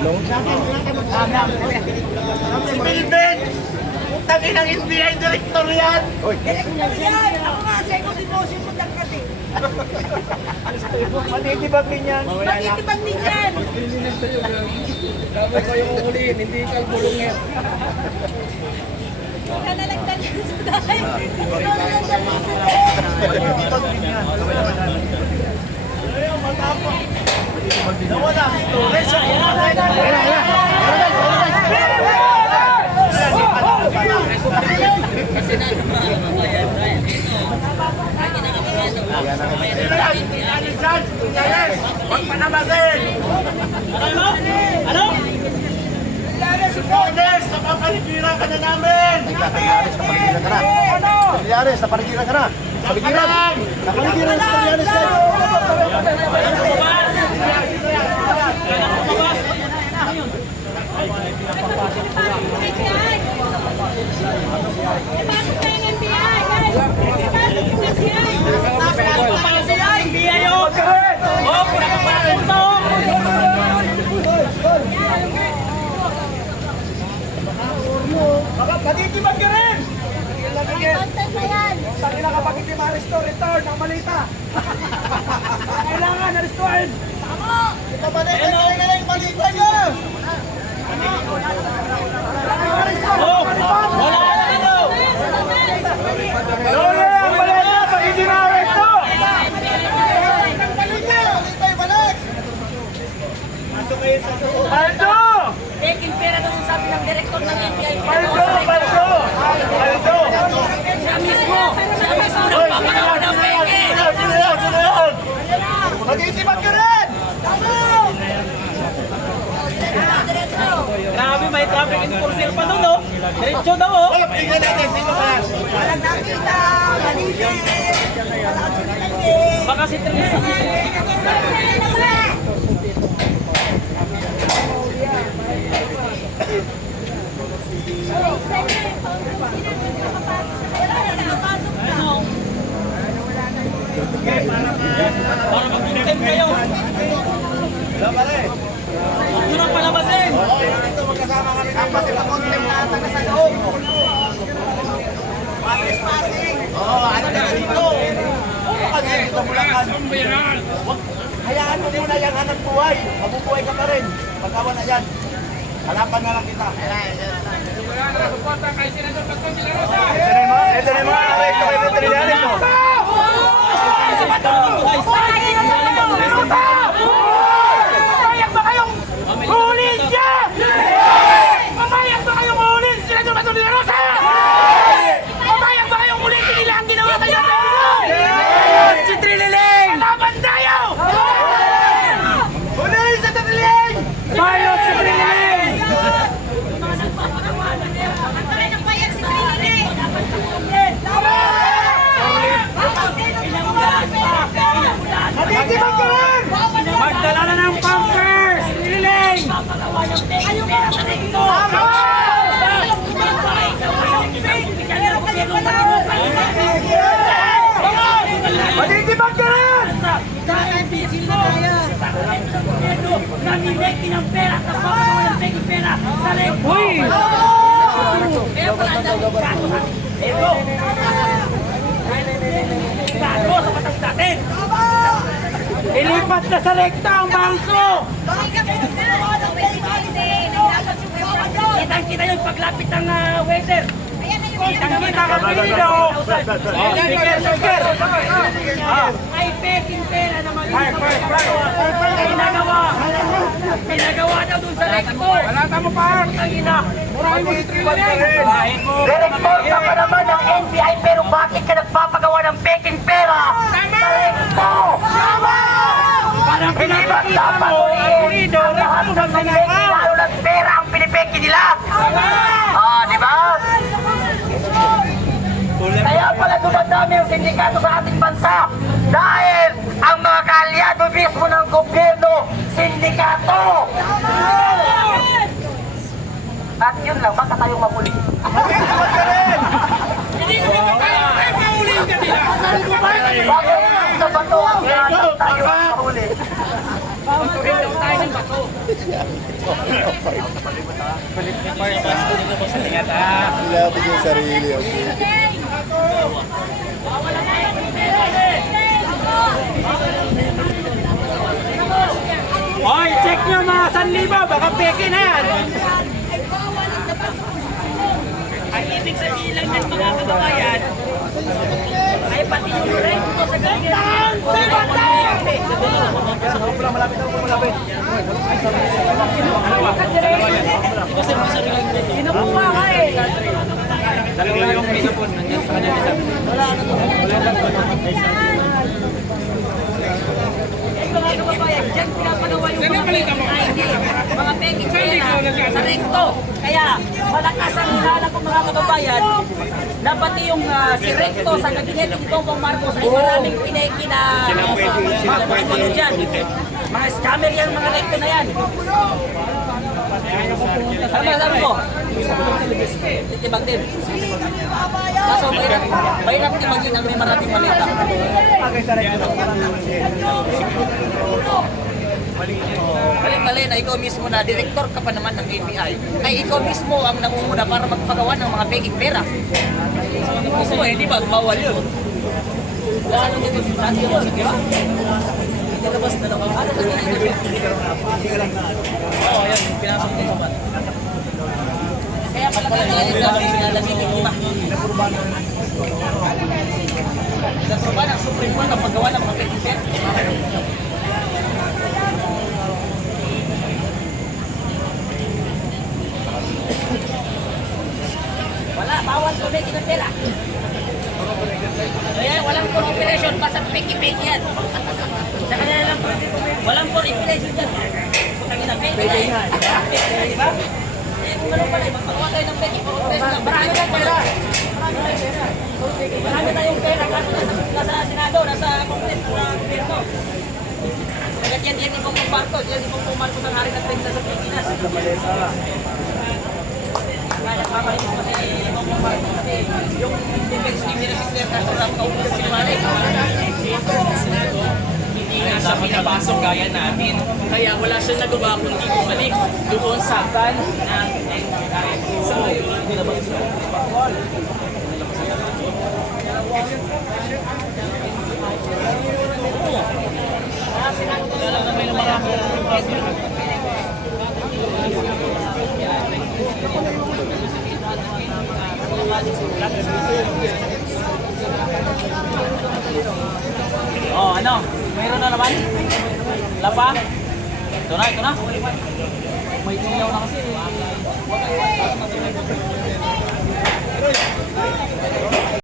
Si Melvin! Tangin ng NBI director yan! Ako nga, second demotion mo dagkat eh. Matitibag din yan! Matitibag din yan! Dapat kayo uulihin, hindi kalbulong yan. Nalalagdan yan sa dahil. Nalalagdan yan sa dahil. Matitibag din yan! Matapang! Nawala! Torres! Kasi na naman, mamayan Brian. Ito, lagi na kapagano. Huwag panabasin! Ano? Si Torres! Napapaligiran ka na namin! Paligiran sa paligiran ka na. Paligiran. Napaligiran sa paligiran sa Ipasok na yung NBI! Ipasok yung NBI! NBI o! O, pinakapasok mo! Matitibag ka rin! Contest na yan! Sabi na kapag hindi ma-restore, return ang malita! Kailangan na-restore! Tama! Ipabalik ang galing malita niya! Oh, wala na dito! Dole ang malita pag hindi ma-resto! Paldo! Taking pera doon sabi ng direktor ng NBI. Paldo! Paldo! Paldo! Siya mismo nagpapagawa ng peke! Sino yan? Mag-iisipan ka rin! Grabe, may traffic enforcer pa doon, oh. Diretso daw, oh. Wala, tingnan natin. Sino ba yan? Walang nakita! Malinis! Baka si Trinidad. Para mag-victim kayo. Huwag nyo nang palabasin. Ito, magkasama kami. Tapos ito, content na taga sa loob. Patis-patis. Oo, ano na dito? Oo, kasi dito Bulacan. Hayaan mo muna yung hanap buhay. Mabubuhay ka pa rin. Pagkawan na yan. Halapan na lang kita. Ito na yung mga arresto kay Petrilianes. Mamayag ba kayong hulin siya? Mamayag ba kayong hulin sila doon Bato de la Rosa? Mamayag ba kayong hulin nila ang ginawa kayo? Si Trililing! Kalaban tayo! Hulin sa Trililing! Tayo si Trililing! Matitibag ka rin! Magdala na ng pumpers! Trililing! Matitibag ka rin! Namimeki ng pera at napapagawa ng peki pera sa lebo! Uy! Kaya pala ang daming gato sa lebo! Gato sa batas natin! Ilipat na sa rekta ang bangko! Kitang-kita yung paglapit ng waiter! Kitang-kita ka dito! Speaker! Ay peking pera naman pinagawa daw dun sa rektor. Wala ka mo pa! Murahin mo si Trililing! Direktor ka pa naman ng NBI pero bakit ka nagpapagawa ng peking pera? Sa rektor! Parang Hindi ba dapat ulihin ang lahat ng pinipeki lalo ng pera ang pinipeki nila? Di ba? Kaya pala dumadami ang sindikato sa ating bansa dahil ang mga kaalyado mismo ng gobyerno, sindikato! At yun lang, baka tayong mahuli. Hindi kami magkakahulihin ka nila! Bakit sa bato ang tayo mahuli? Patuhin lang tayo ng bato. Ilapit yung sarili. Okay. Hoy, check nyo mga 1,000, baka peke na yan. Ang ibig sabihin lang ng mga kababayan, ay pati yung rent ko sa ganyan. Kinukuha ka eh. Mga kababayan, dyan pinapagawa yung mga ID, mga peking pera sa rekto. Kaya malakas ang hinala ko mga kababayan na pati yung si Recto sa gabinete ni Bongbong Marcos ay maraming pineki na mga dyan. Mga scammer yan, mga Recto na yan. Ano masasabi mo? Titibag din. Kaso mahirap tibagin ang may maraming malita. Mali na ikaw mismo na direktor ka pa naman ng ABI, ay ikaw mismo ang nangunguna para magpagawa ng mga peking pera. Gusto mo, hindi ba? Bawal yun. Wala nang dito sa atin yun, di ba? Ilalabas na lang. Ano sa tingin ito? Oo, yan. Pinasok dito ba? Kaya pala kailangan pinalamig yung iba. Gusto ba ng Supreme Court ang paggawa ng mga peking pera? Wala, bawal ko na kinapera. Kaya walang cooperation, basta peki-peki yan. Sa kanila lang, walang cooperation dyan. Putangin na, peki na eh. Di ba? Eh, kung ano pala, magpagawa tayo ng peki-cooperation na marami tayong pera. Marami tayong pera, kaso nasa Senado, nasa Congress, nasa gobyerno. Agad yan ni Bongbong Marcos, yan ni Bongbong Marcos ang hari ng penta sa Pilipinas. Nakakalimutan ko kasi Bongbong Marcos kasi yung defense team nila si Claire Castro na kaupulan si Mare. Hindi nga siya pinapasok gaya natin. Kaya wala siyang nagawa kundi bumalik doon sa ban ng NBI. Sa ngayon, nilabas siya. Alam na may lumarami ng president. Oh, ano? Mayroon na naman? Wala pa? Ito na. May ilaw na kasi.